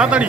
তাড়াতাড়ি।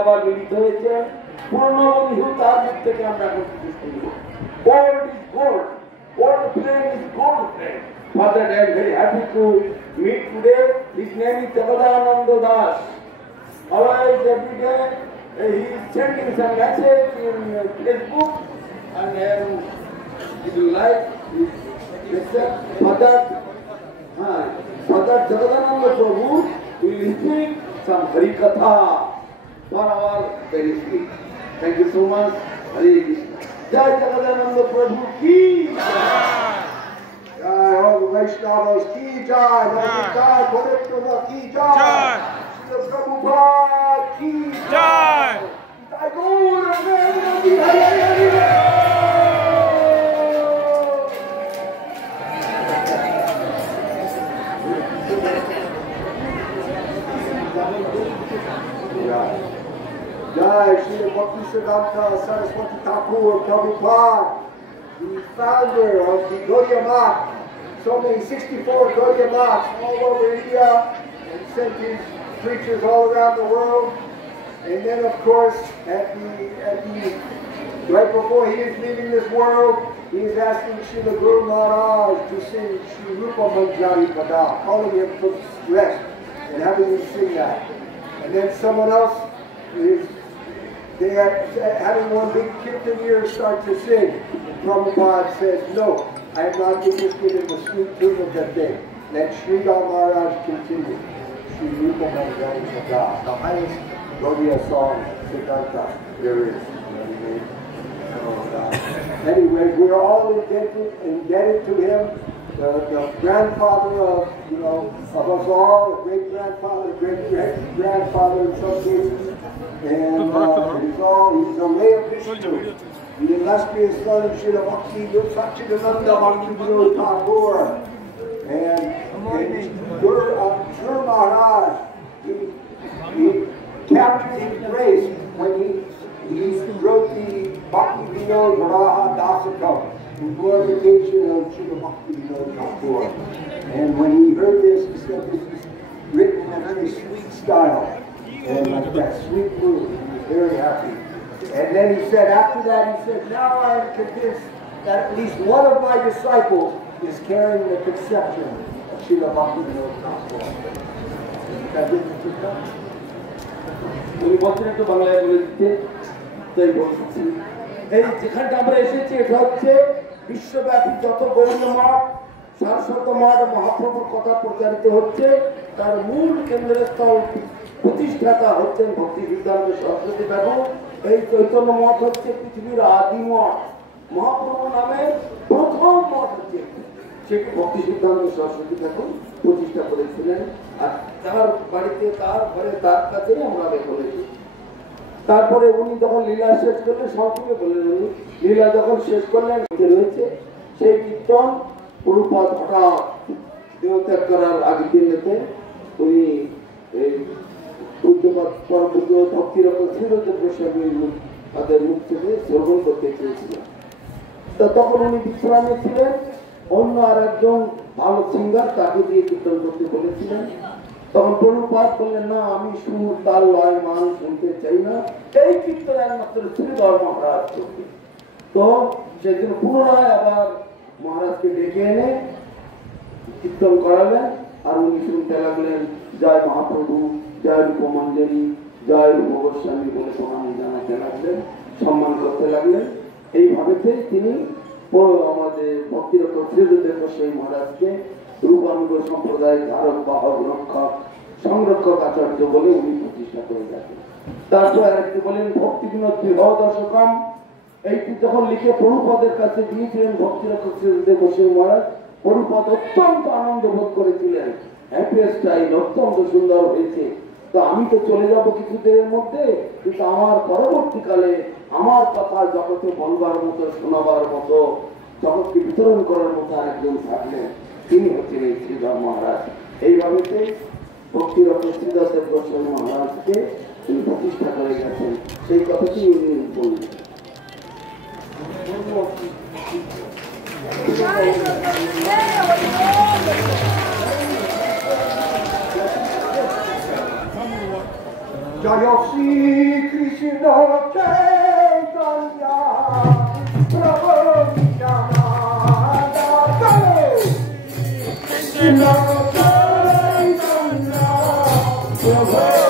আবার মিলিত হয়েছে পূর্ণ বন্ধু তার দিক থেকে আমরা gold is gold, gold friend is gold friend. Father, I am very happy to meet today. His name is Jagadananda Das. Always every day he is sending some message in Facebook, and if you like Father Jagadananda Prabhu will speak some Hari Katha for our very sweet. Thank you so much. Hare Krishna. Jai Jagadananda Prabhu ki jai. Jai all the Vaishnavas ki jai. Jai Bhagavan ki jai. Srila Prabhupada ki jai. Jai Gaura Devi Hare Hare. Jai Srila Bhaktisiddhanta Saraswati Thakur Prabhupada, the founder of the Gaudiya Math, so many 64 Gaudiya Maths all over India, and sent his preachers all around the world. And then, of course, right before he is leaving this world, he is asking Srila Guru Maharaj to sing Shri Rupa Manjari Pada, calling him to rest and having him sing that. And then someone else they are having one big kirtan year start to sing. Prabhupada says, no, I am not interested in the sweet tune of that thing. Let Sridhar Maharaj continue. Shri Rupa Manjari Pada, the highest Gaudiya song, Siddhanta, there is. Anyway, we're all indebted to him. The grandfather of us all, the great-grandfather, great-great-grandfather in some cases, and he's a lay of Vishnu, the illustrious son of Srila Bhakti Satchidananda Bhakti Vinod Thakur, and Guru Maharaj, he captured his grace when he wrote the Bhakti Vinod Varaha Dasakam, in glorification of Srila Bhakti Vinod Thakur. And when he heard this, he said this is written in a very sweet style. sweet mood. He was very happy. And then he said, after that, he said, now I am convinced that at least one of my disciples is carrying the conception of Srila Bhaktivinoda Thakur. উনি বলছেন একটু বাংলায় বলে দিতে, তাই বলছি। এই যেখানটা আমরা এসেছি এটা হচ্ছে বিশ্বব্যাপী যত গৌড় মঠ, সারস্বত মঠ, মহাপ্রভুর কথা প্রচারিত হচ্ছে, তার মূল কেন্দ্রস্থল প্রতিষ্ঠাতা হচ্ছেন ভক্তি সিদ্ধান্ত সরস্বতী ঠাকুর। এই চৈতন্য মঠ হচ্ছে পৃথিবীর আদি মঠ, মহাপ্রভু নামে প্রথম মঠ হচ্ছে সেটি ভক্তি সিদ্ধান্ত সরস্বতী ঠাকুর প্রতিষ্ঠা করেছিলেন। আর তার বাড়িতে, তার ঘরে, তার কাছেই আমরা করেছি। তারপরে উনি যখন লীলা শেষ করলেন, সংক্ষেপে বললেন, উনি লীলা যখন শেষ করলেন, রয়েছে সেই কীর্তন প্রভুপাদ হঠাৎ দেহত্যাগ করার আগের দিনেতে উনি এই পূজ্যপাদ পরম পূজ্য ভক্তিরত্ন শ্রীরঞ্জন গোস্বামীর তাদের মুখ থেকে শ্রবণ করতে চেয়েছিলেন। তা তখন উনি বিশ্রামে ছিলেন, অন্য আর একজন ভালো সিঙ্গার তাকে দিয়ে কীর্তন করতে বলেছিলেন। তখন প্রভুপাদ বললেন, না, আমি সুর, তাল, লয়, মান শুনতে চাই না, এই কীর্তন একমাত্র শ্রীধর মহারাজ করবে। তো সেদিন পুনরায় আবার মহারাজকে ডেকে এনে কীর্তন করালেন, আর উনি শুনতে লাগলেন, জয় মহাপ্রভু, জয় রূপমঞ্জরি, জয় রূপ গোস্বামী বলে প্রণামী জানাতে লাগলেন, সম্মান করতে লাগলেন। এইভাবেতে তিনি আমাদের ভক্তিরত্ন শ্রীরূপদেব গোস্বামী মহারাজকে রূপানুগ সম্প্রদায়ের ধারক, বাহক, রক্ষক, সংরক্ষক আচার্য বলে উনি প্রতিষ্ঠা করে থাকেন। তারপর আরেকটি বলেন ভক্তি বিনোদ দশকম, এইটি যখন লিখে প্রভুপাদের কাছে দিয়েছিলেন ভক্তিরত্ন শ্রীরূপদেব গোস্বামী মহারাজ, প্রভুপাদ অত্যন্ত আনন্দ বোধ করেছিলেন, হ্যাপি স্টাইল অত্যন্ত সুন্দর হয়েছে। তো আমি তো চলে যাব কিছুদিনের মধ্যে, কিন্তু আমার পরবর্তীকালে আমার কথা জগতে বলবার মতো, শোনাবার মতো, জগৎকে বিতরণ করার মতো আরেকজন থাকলেন, তিনি হচ্ছেন এই শ্রীধর মহারাজ। এইভাবে ভক্তিরত্ন শ্রীধর দেব গোস্বামী মহারাজকে তিনি প্রতিষ্ঠা করে গেছেন, সেই কথাটি উনি বললেন। Jaya Shri Krishna Chaitanya Prabhu Nityananda Krishna Chaitanya Prabhu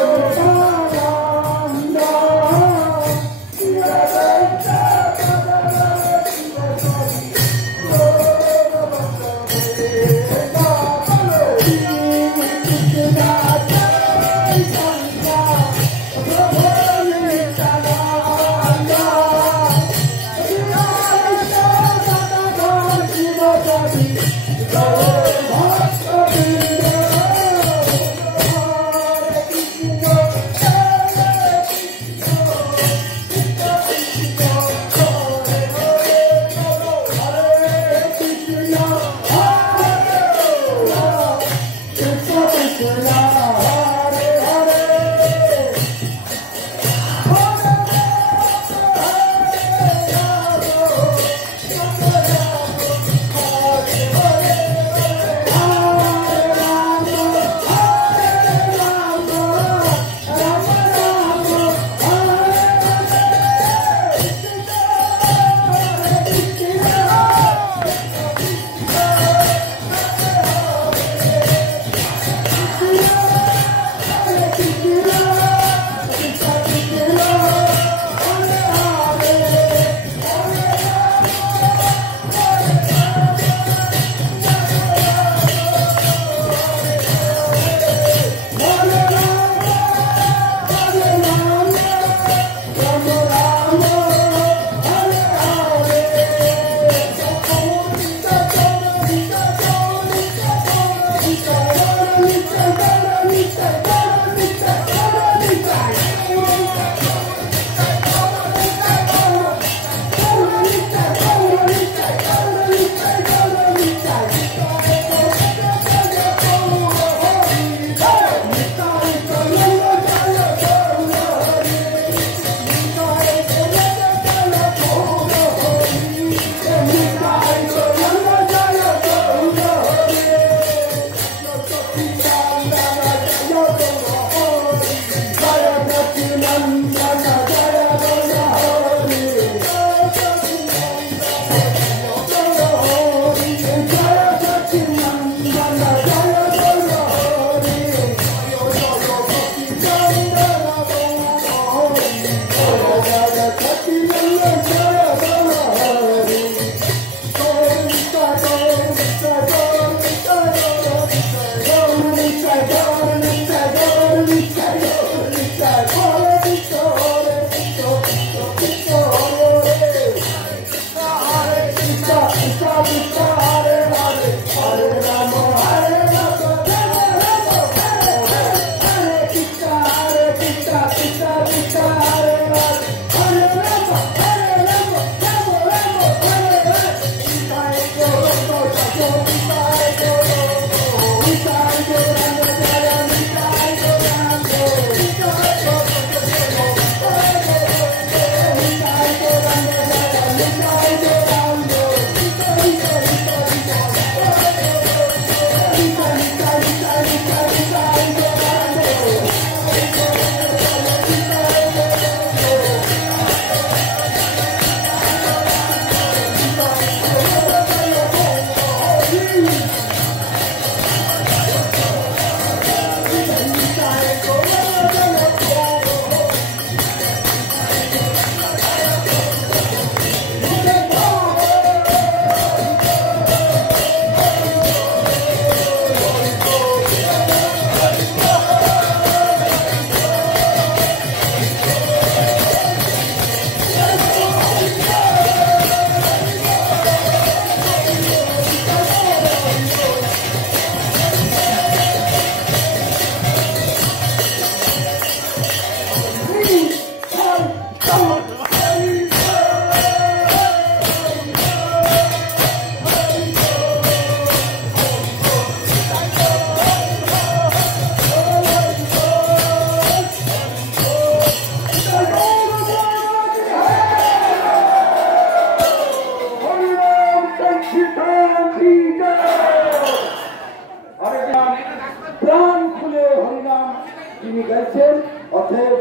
গাইছেন। অতএব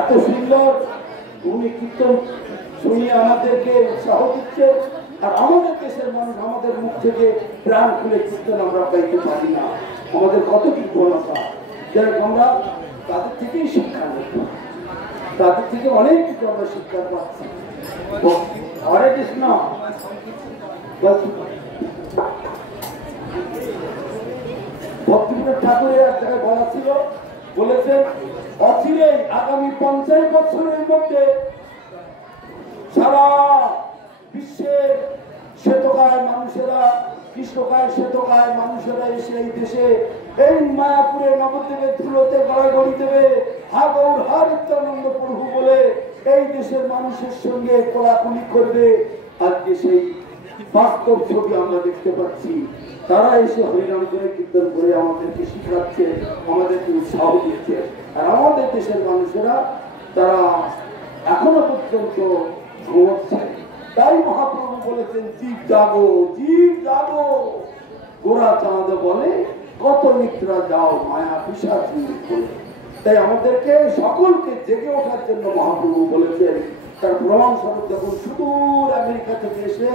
এত সুন্দর উনি কীর্তন শুনিয়ে আমাদেরকে উৎসাহ দিচ্ছে। আর আমাদের দেশের মানুষ আমাদের মুখ থেকে প্রাণ খুলে কীর্তন আমরা পাইতে পারি না। আমাদের কত কৃপণতা, যাই আমরা তাদের থেকেই শিক্ষা নেব, তাদের থেকে অনেক কিছু আমরা শিক্ষা পাচ্ছি। হরে কৃষ্ণ। ভক্তিবিনোদ ঠাকুরের এক জায়গায় বলা ছিল, বলেছেন অচিরেই আগামী 50 বছরের মধ্যে সারা বিশ্বের শ্বেতকায় মানুষেরা, কৃষ্ণকায় শ্বেতকায় মানুষেরা এসে এই দেশে এই মায়াপুরে নবদ্বীপের ধুলোতে গড়াগড়ি দেবে, হা গৌর হা নিত্যানন্দ প্রভু বলে এই দেশের মানুষের সঙ্গে কোলাকুলি করবে। আজকে সেই বাস্তব ছবি আমরা দেখতে পাচ্ছি। তারা এসে হরিনাম করে কীর্তন করে আমাদেরকে শিখাচ্ছে, আমাদেরকে উৎসাহ দিচ্ছে। আর আমাদের দেশের মানুষেরা তারা এখনো পর্যন্ত ঘুমোচ্ছে। তাই মহাপ্রভু বলেছেন, জীব জাগো, জীব জাগো। গোরা চাঁদ বলে কত নিদ্রা যাও মায়া পিশাচি বলে। তাই আমাদেরকে সকলকে জেগে ওঠার জন্য মহাপ্রভু বলেছেন। তার প্রমাণ স্বরূপ যখন সুদূর আমেরিকা থেকে এসে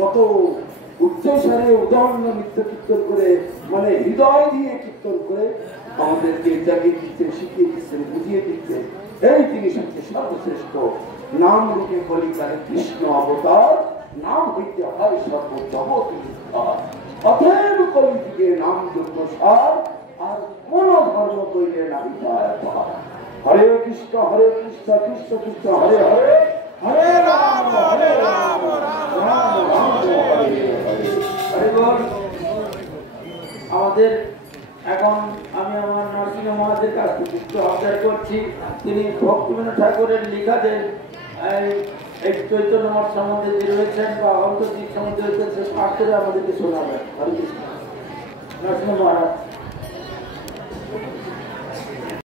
কত উচ্চস্বরে উদাহরণ নৃত্য কীর্তন করে, মানে হৃদয় দিয়ে কীর্তন করে আমাদেরকে জাগিয়ে দিচ্ছে, শিখিয়ে দিচ্ছেন, বুঝিয়ে দিচ্ছেন। এই জিনিস হচ্ছে সর্বশ্রেষ্ঠ। নাম রূপে কলিকালে কৃষ্ণ অবতার, নাম হইতে হয় সর্বজগৎ। অতএব কলিযুগে নাম যজ্ঞ সার, আর কোন ধর্ম কইলে নাই পায় পার। হরে কৃষ্ণ কৃষ্ণ কৃষ্ণ হরে হরে, হরে রাম রাম রাম হরে হরে বল। আমাদের এখন আমি আমার নরসিংহ মহারাজের কাছ থেকে একটু আবদার করছি, তিনি ভক্তিবিনোদ ঠাকুরের লেখাদের এই চৈতন্য মঠ সম্বন্ধে যে রয়েছেন বা অন্তর্দীপ সম্বন্ধে রয়েছেন সে পাঠ করে আমাদেরকে শোনাবেন। হরে কৃষ্ণ। নরসিংহ মহারাজ।